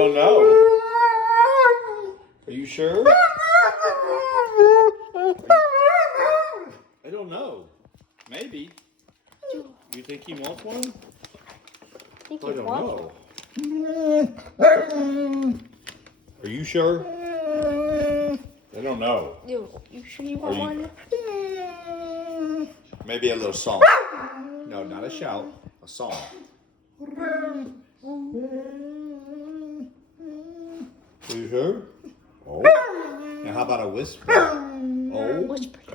don't know. Are you sure? I don't know. Maybe. You think he wants one? I think I he don't wants know. Are you sure? I don't know. You sure you want one? Maybe a little song. No, not a shout. A song. Are you sure? Oh. Now how about a whisper? Oh. Whisper.